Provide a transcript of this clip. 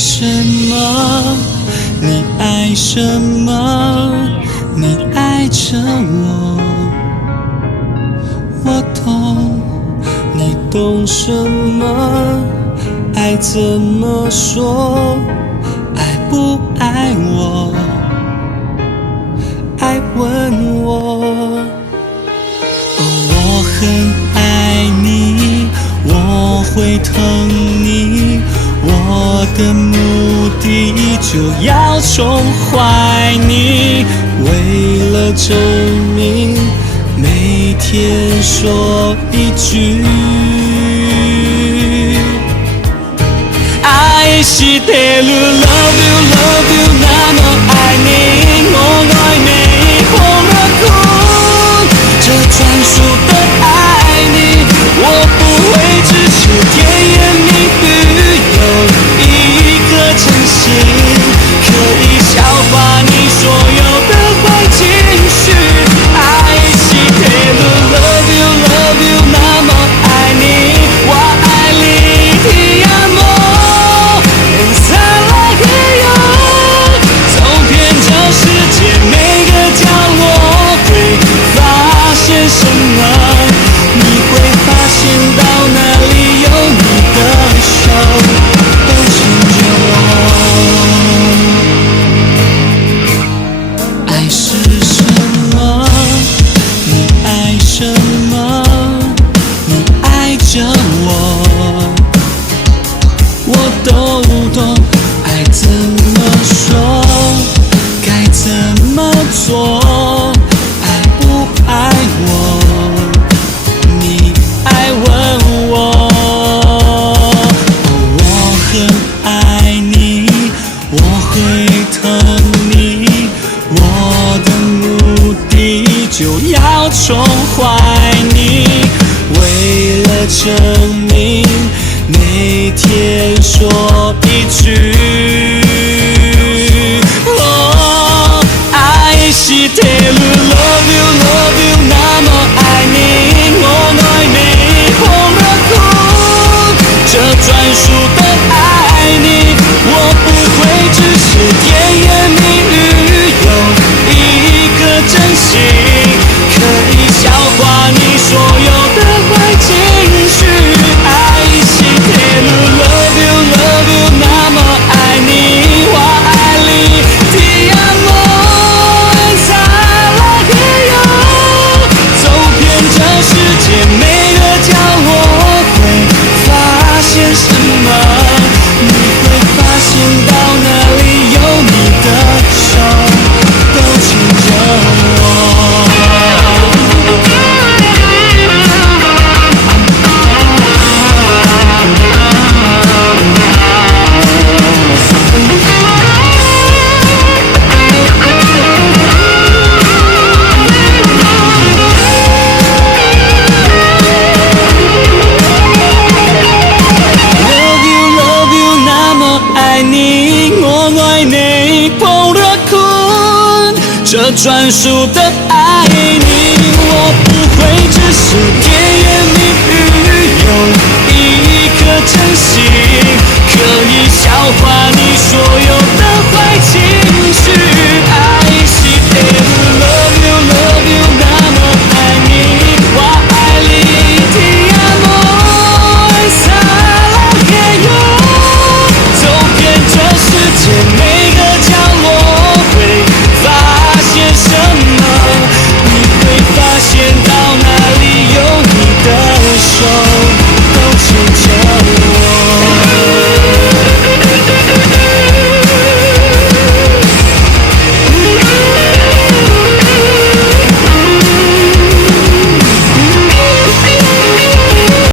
什么？你爱什么？你爱着我，我懂。你懂什么？爱怎么说？爱不爱我？爱问我。我很爱你，我会疼你，我的目的就要宠坏你，为了证明，每天说一句爱してる Love you Love you 那么爱你，我爱你碰了空，这专属的爱你，我不会只是甜言蜜语，有一颗真心可以消化你所有的坏情绪。爱してる Love you Love you 那么爱你，我爱你Ti amo pensarla que yo 走遍这世界每个角落，会发现什么？你会发现到哪里有你的手都牵着我。爱是什么？你爱什么？你爱着我，我都懂。爱怎么说？该怎么做？爱不爱我？你爱问我。我很爱你，我会疼你，我的目的就要宠坏你，为了证明，每天说一句愛してる Love you Love you 那么爱你，我爱你碰了空，这专属的爱你，我不会只是甜言蜜语，有一颗真心可以消化你所有的坏情绪。爱してる Love you Love you 那么爱你，我爱你Ti amo pensarla que yo 走遍这世界每个角落，会发现什么？你会发现到哪里有你的手都牵着我。Love you Love you 那么爱你，我爱你碰了空，这专属的爱你，我不会只是甜言蜜语，有一颗真心可以消化